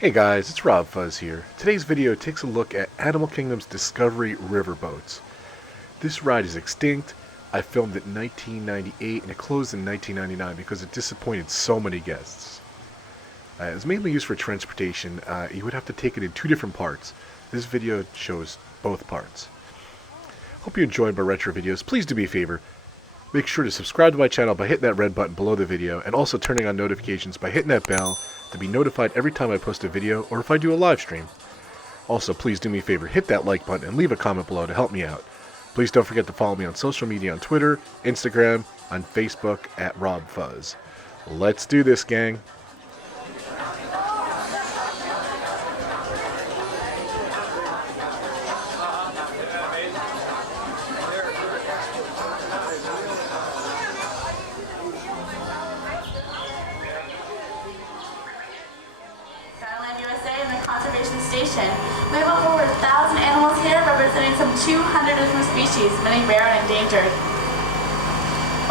Hey guys, it's Rob Fuzz here. Today's video takes a look at Animal Kingdom's Discovery riverboats. This ride is extinct. I filmed it in 1998 and it closed in 1999 because it disappointed so many guests. It was mainly used for transportation. You would have to take it in two different parts. This video shows both parts. Hope you enjoyed my retro videos. Please do me a favor. Make sure to subscribe to my channel by hitting that red button below the video and also turning on notifications by hitting that bell to be notified every time I post a video or if I do a live stream. Also, please do me a favor, hit that like button and leave a comment below to help me out. Please don't forget to follow me on social media on Twitter, Instagram, on Facebook at RobFuzz. Let's do this, gang. Dinoland USA and the conservation station. We have over 1,000 animals here representing some 200 different species, many rare and endangered.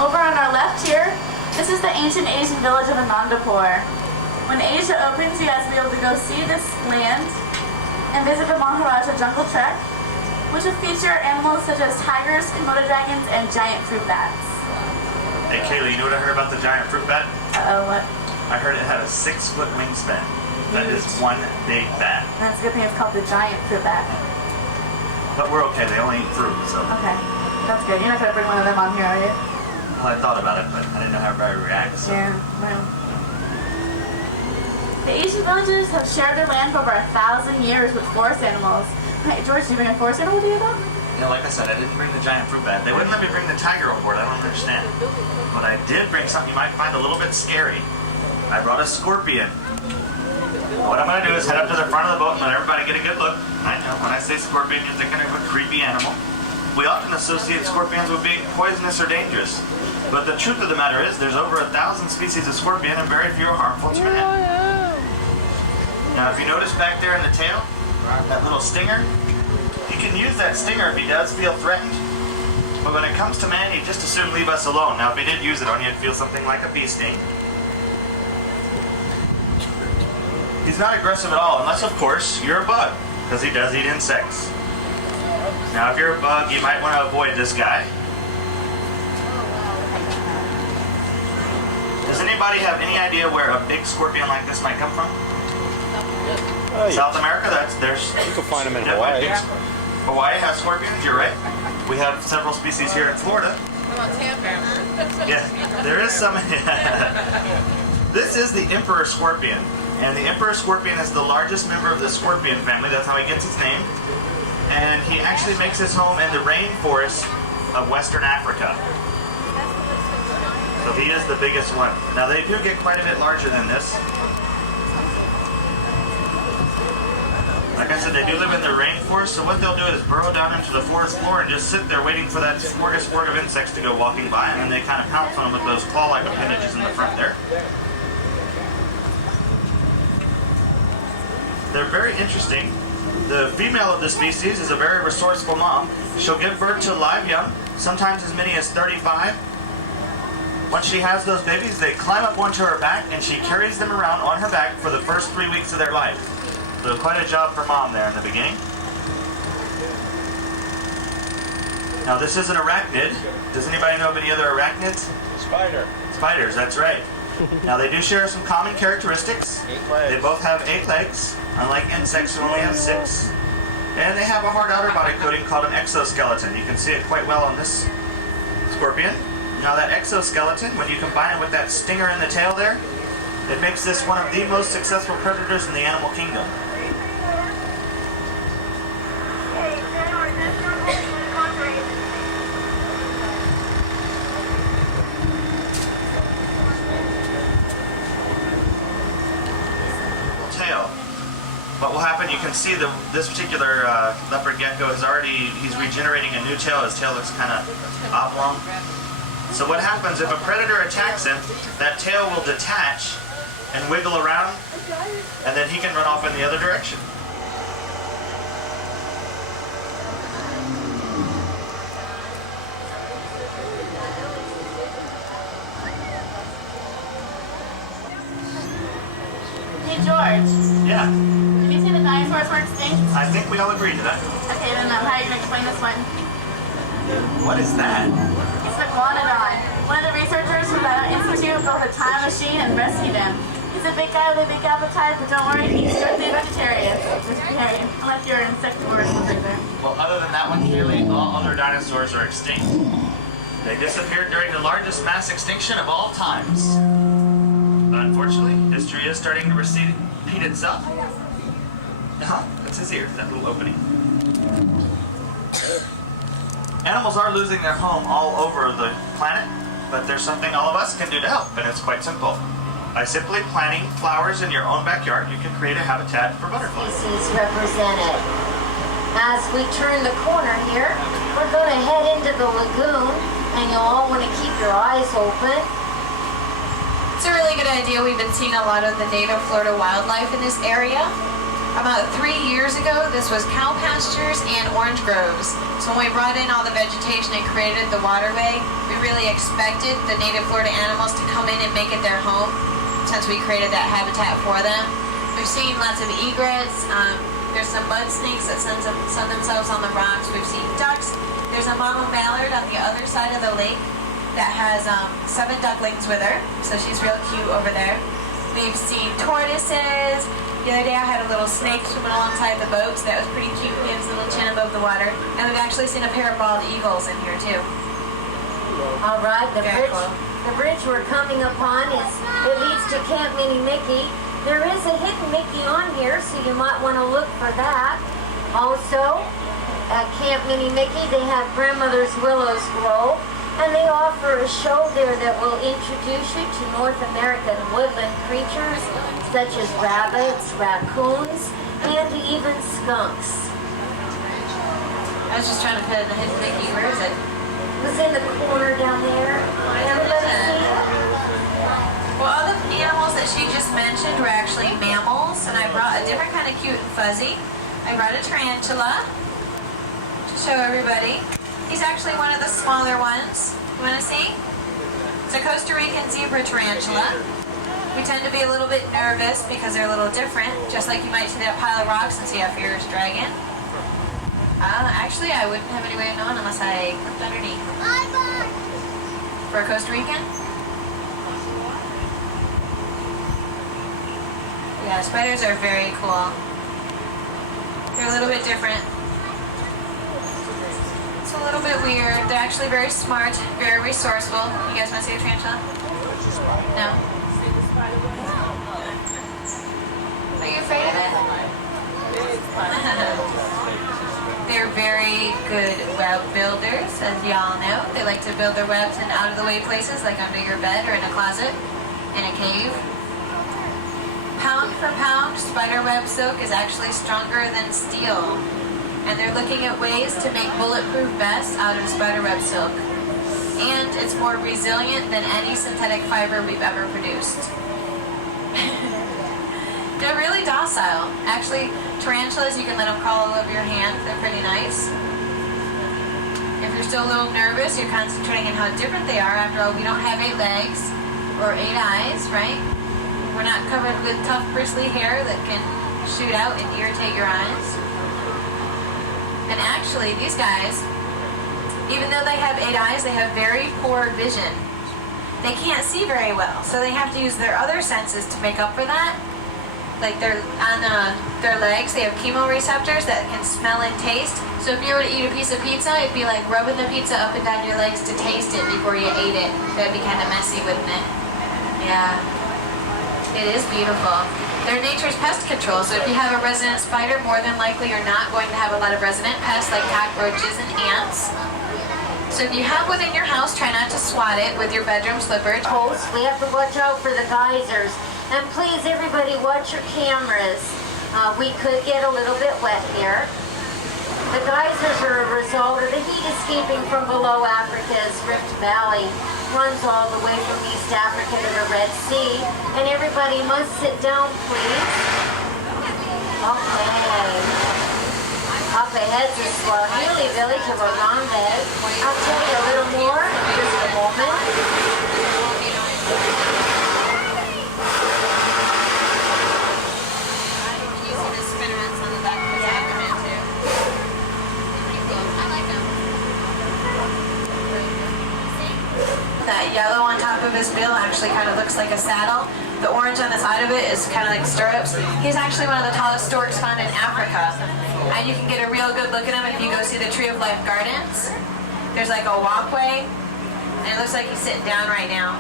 Over on our left here, this is the ancient Asian village of Anandapur. When Asia opens, you guys will be able to go see this land and visit the Maharaja Jungle Trek, which will feature animals such as tigers, Komodo dragons, and giant fruit bats. Hey Kaylee, you know what I heard about the giant fruit bat? Uh-oh, what? I heard it had a 6-foot wingspan. That is one big bat. That's a good thing it's called the giant fruit bat. But we're okay, they only eat fruit, so. Okay, that's good. You're not going to bring one of them on here, are you? Well, I thought about it, but I didn't know how everybody reacts. So. Yeah, well. The Asian villages have shared their land for over 1,000 years with forest animals. Hey, George, did you bring a forest animal with you though? You know, like I said, I didn't bring the giant fruit bat. They wouldn't let me bring the tiger on board, I don't understand. But I did bring something you might find a little bit scary. I brought a scorpion. What I'm going to do is head up to the front of the boat and let everybody get a good look. I know, when I say scorpion, you're thinking of a creepy animal. We often associate scorpions with being poisonous or dangerous. But the truth of the matter is, there's over 1,000 species of scorpion and very few are harmful to man. Now, if you notice back there in the tail, that little stinger, you can use that stinger if he does feel threatened. But when it comes to man, he'd just as soon leave us alone. Now, if he did use it on you, it'd feel something like a bee sting. He's not aggressive at all, unless, of course, you're a bug, because he does eat insects. Now, if you're a bug, you might want to avoid this guy. Does anybody have any idea where a big scorpion like this might come from? South America? You can find them in Hawaii. Hawaii has scorpions, you're right. We have several species here in Florida. Yeah, there is some. This is the emperor scorpion. And the emperor scorpion is the largest member of the scorpion family. That's how he gets his name. And he actually makes his home in the rainforest of Western Africa. So he is the biggest one. Now they do get quite a bit larger than this. Like I said, they do live in the rainforest, so what they'll do is burrow down into the forest floor and just sit there waiting for that smorgasbord of insects to go walking by, and then they kind of pounce on them with those claw-like appendages in the front there. They're very interesting. The female of the species is a very resourceful mom. She'll give birth to live young, sometimes as many as 35. Once she has those babies, they climb up onto her back and she carries them around on her back for the first 3 weeks of their life. So quite a job for mom there in the beginning. Now this is an arachnid. Does anybody know of any other arachnids? Spider. Spiders, that's right. Now they do share some common characteristics. 8 legs. They both have 8 legs, unlike insects who only have 6. And they have a hard outer body coating called an exoskeleton. You can see it quite well on this scorpion. Now that exoskeleton, when you combine it with that stinger in the tail there, it makes this one of the most successful predators in the animal kingdom. What will happen, you can see this particular leopard gecko he's regenerating a new tail. His tail looks kind of oblong. So what happens, if a predator attacks him, that tail will detach and wiggle around, and then he can run off in the other direction. George, Yeah, did you say the dinosaurs were extinct? I think we all agree to that. Okay, then how are you going to explain this one? What is that? It's Iguanodon. One of the researchers from the Institute built a time machine and rescued him. He's a big guy with a big appetite, but don't worry, he's strictly vegetarian. Unless you're insectivore or something there. Well, other than that one, clearly all other dinosaurs are extinct. They disappeared during the largest mass extinction of all times. Unfortunately, history is starting to repeat itself. That's his ear, that little opening. Animals are losing their home all over the planet, but there's something all of us can do to help, and it's quite simple. By simply planting flowers in your own backyard, you can create a habitat for butterflies. Species represented. As we turn the corner here, we're going to head into the lagoon, and you'll all want to keep your eyes open. It's a really good idea. We've been seeing a lot of the native Florida wildlife in this area. About 3 years ago, this was cow pastures and orange groves. So when we brought in all the vegetation and created the waterway, we really expected the native Florida animals to come in and make it their home, since we created that habitat for them. We've seen lots of egrets. There's some mud snakes that sun themselves on the rocks. We've seen ducks. There's a mama mallard on the other side of the lake that has 7 ducklings with her, so she's real cute over there. We've seen tortoises. The other day I had a little snake swimming alongside the boat, so that was pretty cute. He has a little chin above the water. And we've actually seen a pair of bald eagles in here too. All right, the Very bridge, cool. the bridge we're coming upon it leads to Camp Minnie Mickey. There is a hidden Mickey on here, so you might want to look for that. Also, at Camp Minnie Mickey, they have Grandmother's Willow's Grove, and they offer a show there that will introduce you to North American woodland creatures such as rabbits, raccoons, and even skunks. I was just trying to put in the hidden Mickey. Where is it? It was in the corner down there. Everybody see it? Well, all the animals that she just mentioned were actually mammals, and I brought a different kind of cute and fuzzy. I brought a tarantula to show everybody. He's actually one of the smaller ones. You want to see? It's a Costa Rican zebra tarantula. We tend to be a little bit nervous because they're a little different, just like you might see that pile of rocks and see a fierce dragon. Actually, I wouldn't have any way of knowing unless I clipped underneath. For a Costa Rican? Yeah, spiders are very cool. They're a little bit different. It's a little bit weird. They're actually very smart, very resourceful. You guys want to see a tarantula? No? Are you afraid of it? They're very good web builders, as y'all know. They like to build their webs in out-of-the-way places, like under your bed or in a closet, in a cave. Pound for pound, spider web silk is actually stronger than steel. And they're looking at ways to make bulletproof vests out of spider web silk. And it's more resilient than any synthetic fiber we've ever produced. They're really docile. Actually, tarantulas, you can let them crawl all over your hand. They're pretty nice. If you're still a little nervous, you're concentrating on how different they are. After all, we don't have 8 legs or 8 eyes, right? We're not covered with tough, bristly hair that can shoot out and irritate your eyes. And actually, these guys, even though they have 8 eyes, they have very poor vision. They can't see very well, so they have to use their other senses to make up for that. Like on their legs, they have chemoreceptors that can smell and taste. So if you were to eat a piece of pizza, it'd be like rubbing the pizza up and down your legs to taste it before you ate it. That'd be kind of messy, wouldn't it? Yeah. It is beautiful. They're nature's pest control, so if you have a resident spider, more than likely you're not going to have a lot of resident pests like cockroaches and ants. So if you have one in your house, try not to swat it with your bedroom slippers. Host, we have to watch out for the geysers. And please, everybody, watch your cameras. We could get a little bit wet here. The geysers are a result of the heat escaping from below Africa's Rift Valley. Runs all the way from East Africa to the Red Sea. And everybody must sit down, please. Okay. Up ahead's the Swahili village of Orlando. I'll tell you a little more in just a moment. bill actually kind of looks like a saddle. The orange on the side of it is kind of like stirrups. He's actually one of the tallest storks found in Africa. And you can get a real good look at him if you go see the Tree of Life Gardens. There's like a walkway, and it looks like he's sitting down right now.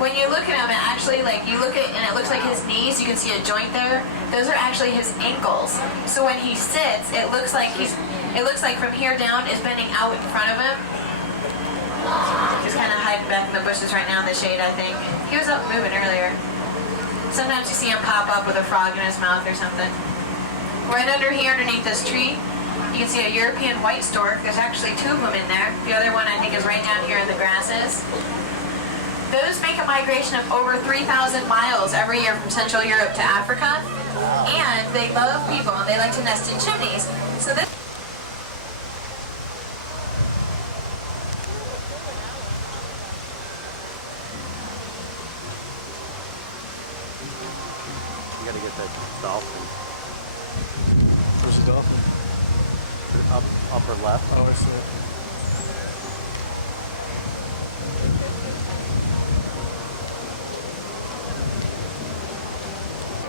When you look at him, it actually, like, you look at, and it looks like his knees, you can see a joint there. Those are actually his ankles. So when he sits, it looks like from here down is bending out in front of him. He's kind of hiding back in the bushes right now in the shade, I think. He was up moving earlier. Sometimes you see him pop up with a frog in his mouth or something. Right under here, underneath this tree, you can see a European white stork. There's actually 2 of them in there. The other one, I think, is right down here in the grasses. Those make a migration of over 3,000 miles every year from Central Europe to Africa. And they love people, and they like to nest in chimneys. So this You gotta get that dolphin. Where's the dolphin? Upper left. Oh, I see it.